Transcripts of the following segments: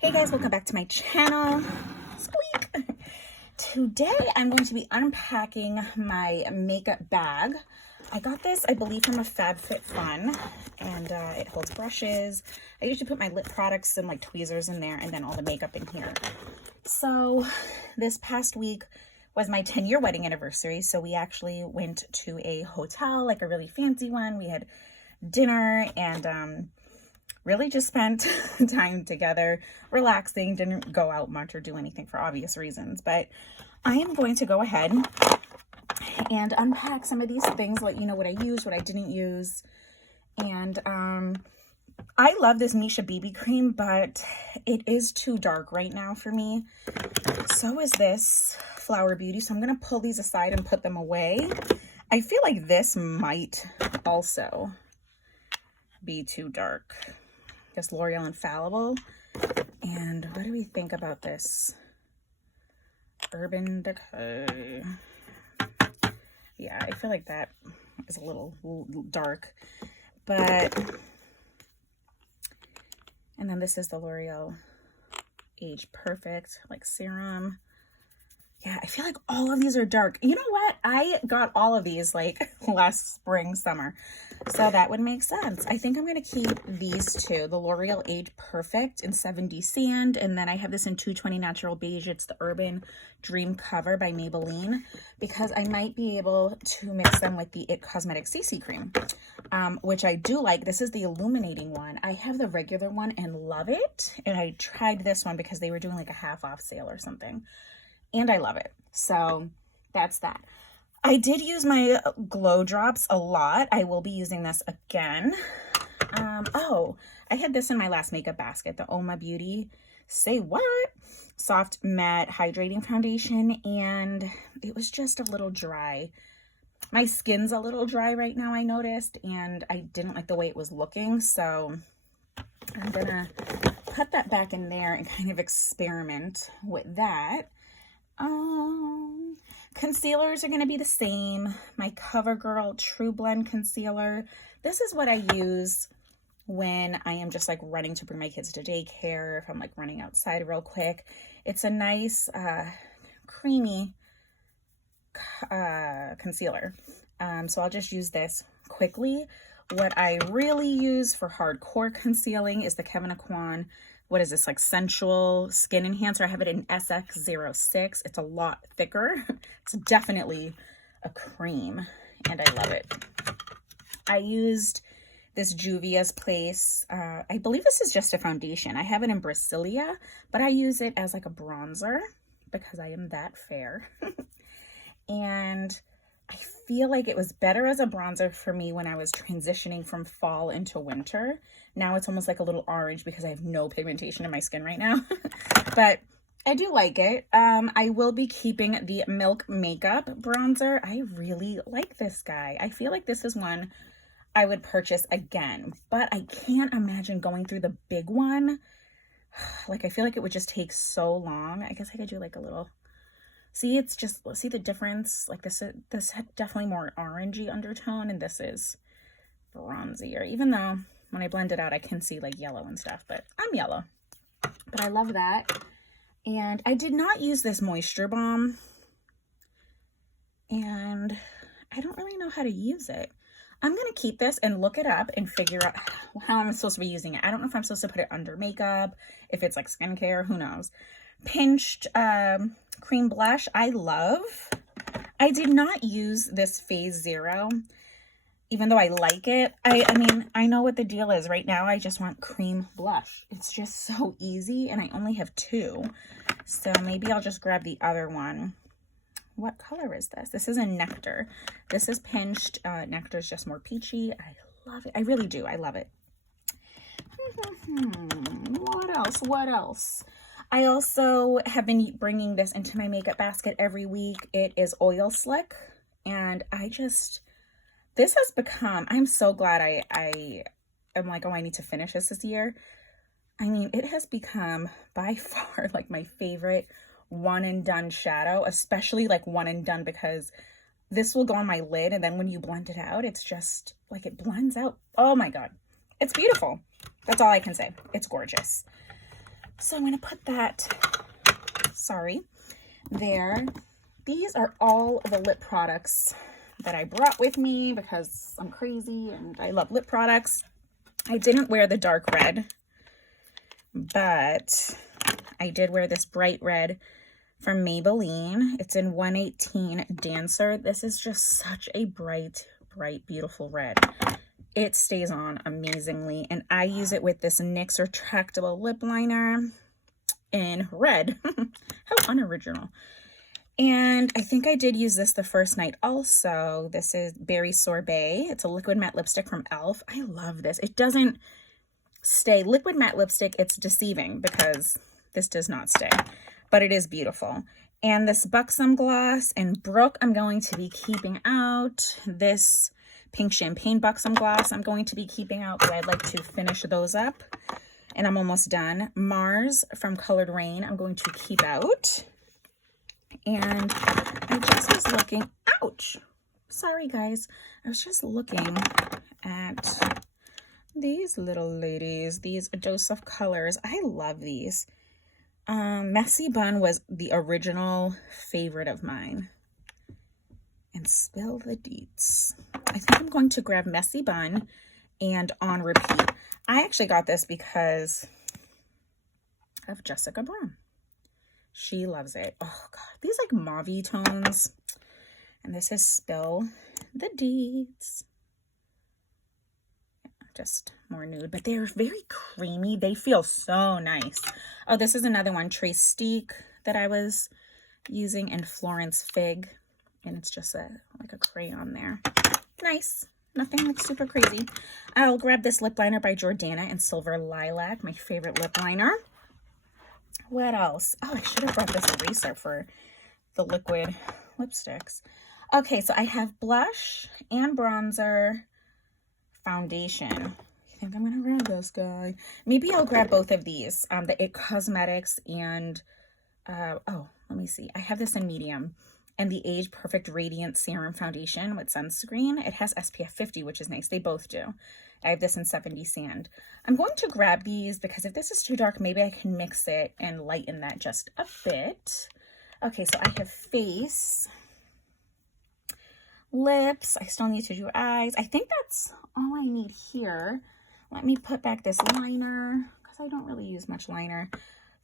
Hey guys, welcome back to my channel. Squeak! Today I'm going to be unpacking my makeup bag. I got this, I believe, from a FabFitFun, and it holds brushes. I usually put my lip products and like tweezers in there and then all the makeup in here. So this past week was my 10-year wedding anniversary, so we actually went to a hotel, like a really fancy one. We had dinner and really just spent time together, relaxing, didn't go out much or do anything for obvious reasons. But I am going to go ahead and unpack some of these things, let you know what I used, what I didn't use. And I love this Misha BB cream, but it is too dark right now for me. So is this Flower Beauty. So I'm going to pull these aside and put them away. I feel like this might also be too dark. This L'Oreal Infallible. And what do we think about this Urban Decay? Yeah, I feel like that is a little dark, but, and then this is the L'Oreal Age Perfect, like serum. Yeah, I feel like all of these are dark. You know what? I got all of these like last spring, summer. So that would make sense. I think I'm going to keep these two. The L'Oreal Age Perfect in 7D Sand. And then I have this in 220 Natural Beige. It's the Urban Dream Cover by Maybelline. Because I might be able to mix them with the It Cosmetics CC Cream. Which I do like. This is the illuminating one. I have the regular one and love it. And I tried this one because they were doing like a half off sale or something. And I love it. So that's that. I did use my glow drops a lot. I will be using this again. Oh, I had this in my last makeup basket, the Oma Beauty Say What? Soft Matte Hydrating Foundation. And it was just a little dry. My skin's a little dry right now, I noticed. And I didn't like the way it was looking. So I'm going to put that back in there and kind of experiment with that. Concealers are going to be the same. My CoverGirl True Blend Concealer. This is what I use when I am just like running to bring my kids to daycare, if I'm like running outside real quick. It's a nice, creamy concealer. So I'll just use this quickly. What I really use for hardcore concealing is the Kevyn Aucoin, what is this, like Sensual Skin Enhancer. I have it in SX06. It's a lot thicker. It's definitely a cream, and I love it. I used this Juvia's Place. I believe this is just a foundation. I have it in Brasilia, but I use it as like a bronzer because I am that fair. And I feel like it was better as a bronzer for me when I was transitioning from fall into winter. Now it's almost like a little orange because I have no pigmentation in my skin right now. But I do like it. I will be keeping the Milk Makeup bronzer. I really like this guy. I feel like this is one I would purchase again. But I can't imagine going through the big one. Like, I feel like it would just take so long. I guess I could do like a little... See, it's just, see the difference? Like this had definitely more orangey undertone, and this is bronzier. Even though when I blend it out, I can see like yellow and stuff, but I'm yellow. But I love that. And I did not use this Moisture Bomb, and I don't really know how to use it. I'm going to keep this and look it up and figure out how I'm supposed to be using it. I don't know if I'm supposed to put it under makeup, if it's like skincare, who knows. Pinched cream blush, I love. I did not use this Phase Zero, even though I like it. I mean, I know what the deal is. Right now, I just want cream blush. It's just so easy, and I only have two. So maybe I'll just grab the other one. What color is this? This is a Nectar. This is Pinched. Nectar is just more peachy. I love it. I really do. I love it. What else? What else? I also have been bringing this into my makeup basket every week. It is Oil Slick, and this has become, I'm so glad I am like, oh, I need to finish this year. I mean, it has become by far like my favorite one and done shadow, especially like one and done, because this will go on my lid, and then when you blend it out, it's just like it blends out. Oh my God, it's beautiful. That's all I can say. It's gorgeous. So I'm going to put that, sorry, there. These are all the lip products that I brought with me because I'm crazy and I love lip products. I didn't wear the dark red, but I did wear this bright red from Maybelline. It's in 118 Dancer. This is just such a bright, beautiful red. It stays on amazingly, and I use it with this NYX retractable lip liner in red. How unoriginal. And I think I did use this the first night also. This is Berry Sorbet. It's a liquid matte lipstick from e.l.f. I love this. It doesn't stay. Liquid matte lipstick, it's deceiving because this does not stay, but it is beautiful. And this Buxom gloss and Brooke, I'm going to be keeping out. This pink champagne Buxom gloss, I'm going to be keeping out, but I'd like to finish those up. And I'm almost done. Mars from Colored Rain, I'm going to keep out. And I just was looking, ouch, sorry guys. I was just looking at these little ladies, these A Dose of Colors. I love these. Messy Bun was the original favorite of mine. And spill the deets. I think I'm going to grab Messy Bun and On Repeat. I actually got this because of Jessica Brown. She loves it. Oh God, these like mauve tones. And this is Spill the Deets. Just more nude, but they're very creamy. They feel so nice. Oh, this is another one, Trace Steak, that I was using in Florence Fig. And it's just like a crayon there. Nice. Nothing like super crazy. I'll grab this lip liner by Jordana in Silver Lilac, my favorite lip liner. What else? Oh, I should have brought this eraser for the liquid lipsticks. Okay, so I have blush and bronzer, foundation. I think I'm gonna grab this guy. Maybe I'll grab both of these, the It Cosmetics and oh, let me see. I have this in medium, and the Age Perfect Radiant Serum Foundation with sunscreen. It has SPF 50, which is nice. They both do. I have this in 70 Sand. I'm going to grab these because if this is too dark, maybe I can mix it and lighten that just a bit. Okay, so I have face, lips. I still need to do eyes. I think that's all I need here. Let me put back this liner because I don't really use much liner.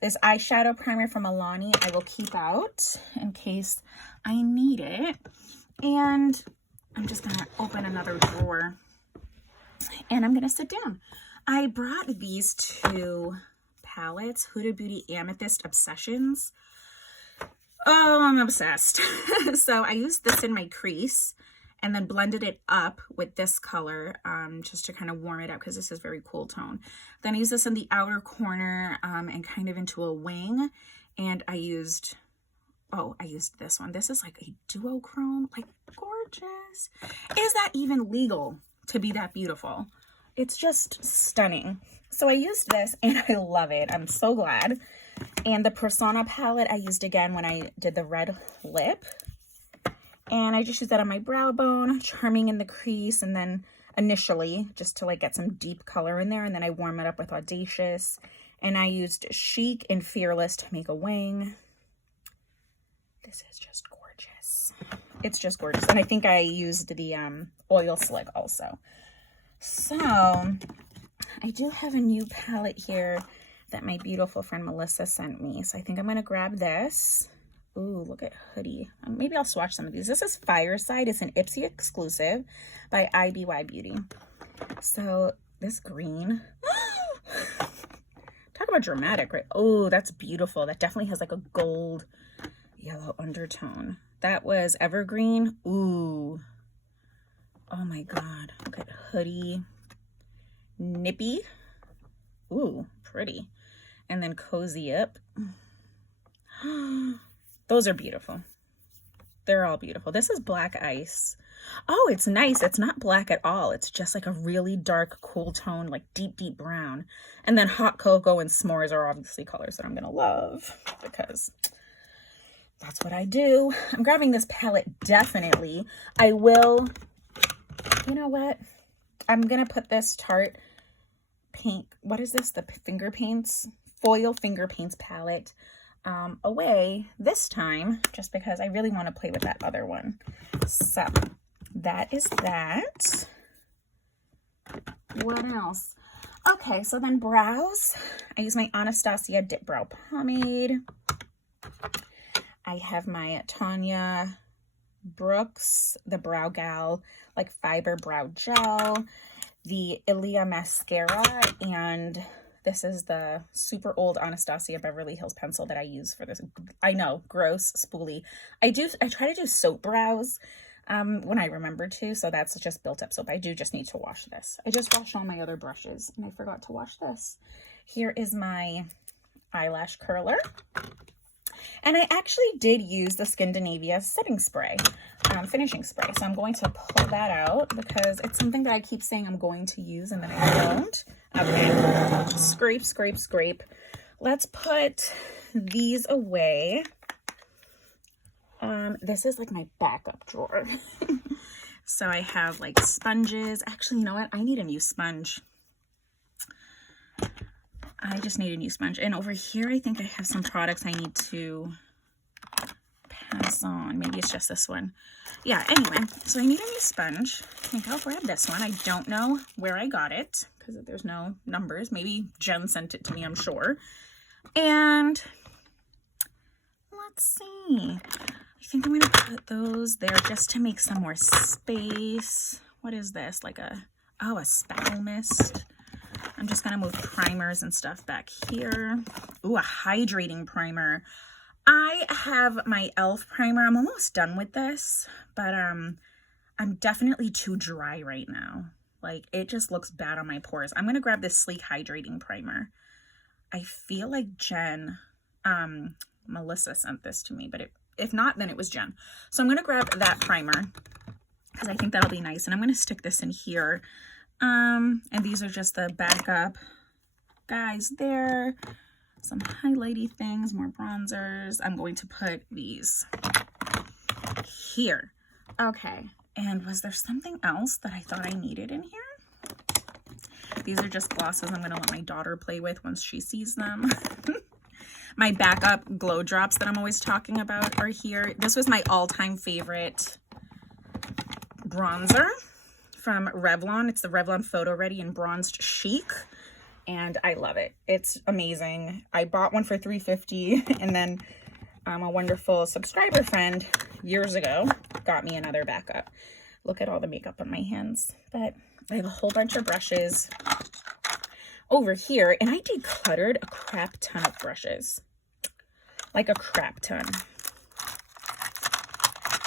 This eyeshadow primer from Alani I will keep out in case I need it. And I'm just going to open another drawer and I'm going to sit down. I brought these two palettes, Huda Beauty Amethyst Obsessions. Oh, I'm obsessed. So I used this in my crease and then blended it up with this color just to kind of warm it up because this is very cool tone. Then I used this in the outer corner and kind of into a wing. And I used this one. This is like a duochrome, like gorgeous. Is that even legal to be that beautiful? It's just stunning. So I used this and I love it. I'm so glad. And the Persona palette I used again when I did the red lip. And I just used that on my brow bone, charming in the crease, and then initially just to like get some deep color in there. And then I warm it up with Audacious. And I used Chic and Fearless to make a wing. This is just gorgeous. It's just gorgeous. And I think I used the oil slick also. So I do have a new palette here that my beautiful friend Melissa sent me. So I think I'm going to grab this. Ooh, look at Hoodie. Maybe I'll swatch some of these. This is Fireside. It's an Ipsy exclusive by IBY Beauty. So this green. Talk about dramatic, right? Oh, that's beautiful. That definitely has like a gold yellow undertone. That was Evergreen. Ooh. Oh my God. Look at Hoodie. Nippy. Ooh, pretty. And then Cozy Up. Those are beautiful. They're all beautiful. This is Black Ice. Oh, it's nice. It's not black at all. It's just like a really dark, cool tone, like deep, deep brown. And then Hot Cocoa and S'mores are obviously colors that I'm going to love because that's what I do. I'm grabbing this palette definitely. I will, you know what? I'm going to put this Tarte Pink. What is this? The Finger Paints foil finger paints palette away this time, just because I really want to play with that other one. So that is that. What else? Okay, so then brows. I use my Anastasia Dip Brow Pomade. I have my Tanya Brooks, the Brow Gal, like fiber brow gel, the Ilia mascara, and this is the super old Anastasia Beverly Hills pencil that I use for this. I know, gross, spoolie. I try to do soap brows when I remember to, so that's just built up soap. I do just need to wash this. I just washed all my other brushes and I forgot to wash this. Here is my eyelash curler. And I actually did use the Skindinavia setting spray, finishing spray. So I'm going to pull that out because it's something that I keep saying I'm going to use and then I don't. Okay, scrape, scrape, scrape. Let's put these away. This is like my backup drawer. So I have like sponges. Actually, you know what? I need a new sponge. I just need a new sponge. And over here, I think I have some products I need to pass on. Maybe it's just this one. Yeah, anyway, so I need a new sponge. I think I'll grab this one. I don't know where I got it because there's no numbers. Maybe Jen sent it to me, I'm sure. And let's see. I think I'm going to put those there just to make some more space. What is this? Like a speckle mist. I'm just going to move primers and stuff back here. Ooh, a hydrating primer. I have my e.l.f. primer. I'm almost done with this, but I'm definitely too dry right now. Like, it just looks bad on my pores. I'm going to grab this Sleek Hydrating Primer. I feel like Jen, Melissa sent this to me, but if not, then it was Jen. So I'm going to grab that primer because I think that'll be nice. And I'm going to stick this in here. And these are just the backup guys there. Some highlighty things, more bronzers. I'm going to put these here. Okay. And was there something else that I thought I needed in here? These are just glosses I'm going to let my daughter play with once she sees them. My backup glow drops that I'm always talking about are here. This was my all-time favorite bronzer from Revlon. It's the Revlon Photo Ready in Bronzed Chic, and I love it. It's amazing. I bought one for $3.50, and then a wonderful subscriber friend years ago got me another backup. Look at all the makeup on my hands. But I have a whole bunch of brushes over here, and I decluttered a crap ton of brushes. Like a crap ton.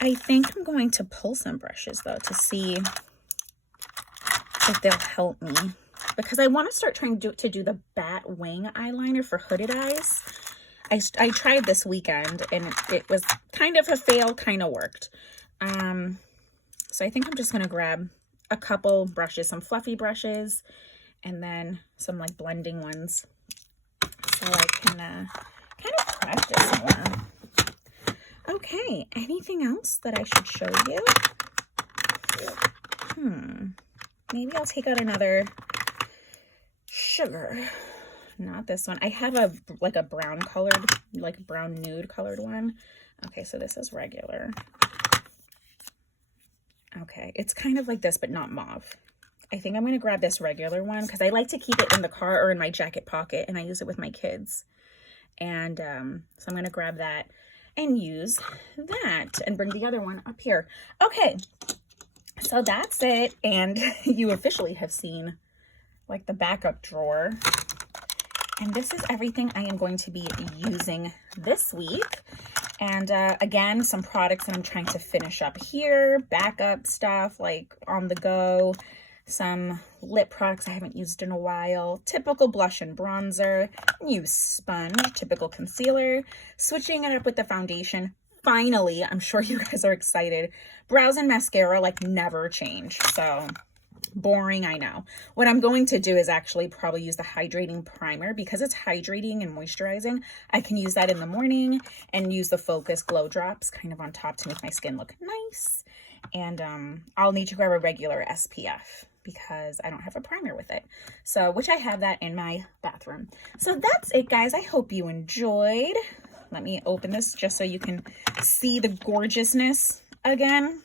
I think I'm going to pull some brushes, though, to see if they'll help me, because I want to start trying to do the bat wing eyeliner for hooded eyes. I tried this weekend and it was kind of a fail, kind of worked. So I think I'm just going to grab a couple brushes, some fluffy brushes, and then some like blending ones so I can kind of practice more. Okay, anything else that I should show you? Maybe I'll take out another sugar. Not this one. I have a brown colored, like brown nude colored one. Okay, so this is regular. Okay, it's kind of like this, but not mauve. I think I'm going to grab this regular one because I like to keep it in the car or in my jacket pocket, and I use it with my kids. And so I'm going to grab that and use that and bring the other one up here. Okay. So that's it, and you officially have seen like the backup drawer. And this is everything I am going to be using this week. And again, some products that I'm trying to finish up here, backup stuff like on the go, some lip products I haven't used in a while, typical blush and bronzer, new sponge, typical concealer, switching it up with the foundation. Finally, I'm sure you guys are excited. Brows and mascara like never change. So boring, I know. What I'm going to do is actually probably use the hydrating primer because it's hydrating and moisturizing. I can use that in the morning and use the Focus Glow Drops kind of on top to make my skin look nice. And I'll need to grab a regular SPF because I don't have a primer with it. So, which I have that in my bathroom. So that's it, guys. I hope you enjoyed. Let me open this just so you can see the gorgeousness again.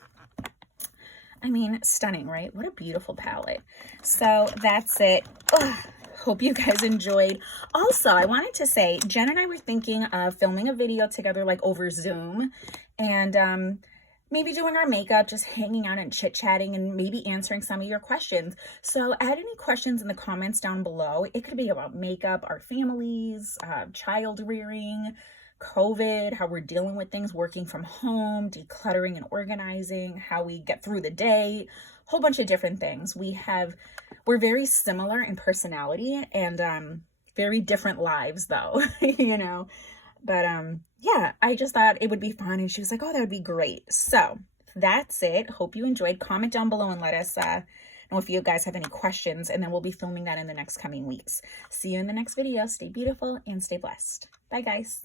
I mean, stunning, right? What a beautiful palette. So that's it. Ugh. Hope you guys enjoyed. Also, I wanted to say, Jen and I were thinking of filming a video together, like over Zoom, and maybe doing our makeup, just hanging out and chit-chatting, and maybe answering some of your questions. So add any questions in the comments down below. It could be about makeup, our families, child rearing, COVID, how we're dealing with things, working from home, decluttering and organizing, how we get through the day, a whole bunch of different things. We're very similar in personality and very different lives though, you know. But yeah, I just thought it would be fun, and she was like, oh, that would be great. So that's it. Hope you enjoyed. Comment down below and let us know if you guys have any questions, and then we'll be filming that in the next coming weeks. See you in the next video. Stay beautiful and stay blessed. Bye, guys.